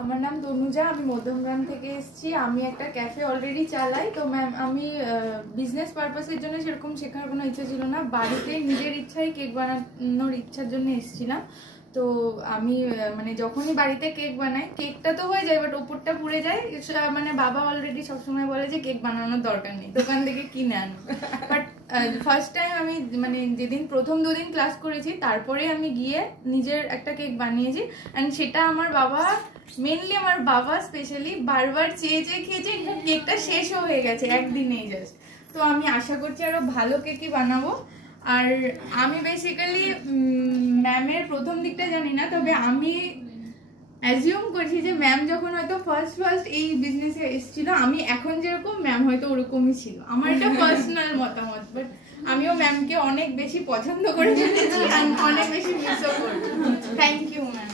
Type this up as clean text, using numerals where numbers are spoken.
আমার নাম তনুজা, আমি মধ্যমগ্রাম থেকে এসেছি। আমি একটা ক্যাফে অলরেডি চালাই। তো ম্যাম আমি বিজনেস পারপাসের জন্য সেরকম শেখার কোনো ইচ্ছা ছিল না, বাড়িতে নিজের ইচ্ছায় কেক বানানোর ইচ্ছার জন্য এসেছিলাম। তো আমি মানে যখনই বাড়িতে কেক বানাই, কেকটা তো হয়ে যায় বাট ওপরটা পুড়ে যায়। মানে বাবা অলরেডি সবসময় বলে যে কেক বানানোর দরকার নেই, দোকান থেকে কিনে আনো। বাট ফার্স্ট টাইম আমি মানে যেদিন প্রথম 2 দিন ক্লাস করেছি, তারপরে আমি গিয়ে নিজের একটা কেক বানিয়েছি। অ্যান্ড সেটা আমার বাবা, মেনলি আমার বাবা স্পেশালি বারবার চেয়ে খেয়েছে, কেকটা শেষও হয়ে গেছে একদিনেই জাস্ট। তো আমি আশা করছি আরো ভালো কেকই বানাবো। আর আমি বেসিক্যালি ম্যামের প্রথম দিকটা জানি না, তবে আমি অ্যাজিউম করছি যে ম্যাম যখন হয়তো ফার্স্ট এই বিজনেসে এসেছিল, আমি এখন যেরকম ম্যাম হয়তো ওরকমই ছিল। আমার এটা পার্সোনাল মতামত, বাট আমিও ম্যামকে অনেক বেশি পছন্দ করে ফেলেছি, অনেক বেশি মিসও করি। Thank you ma'am.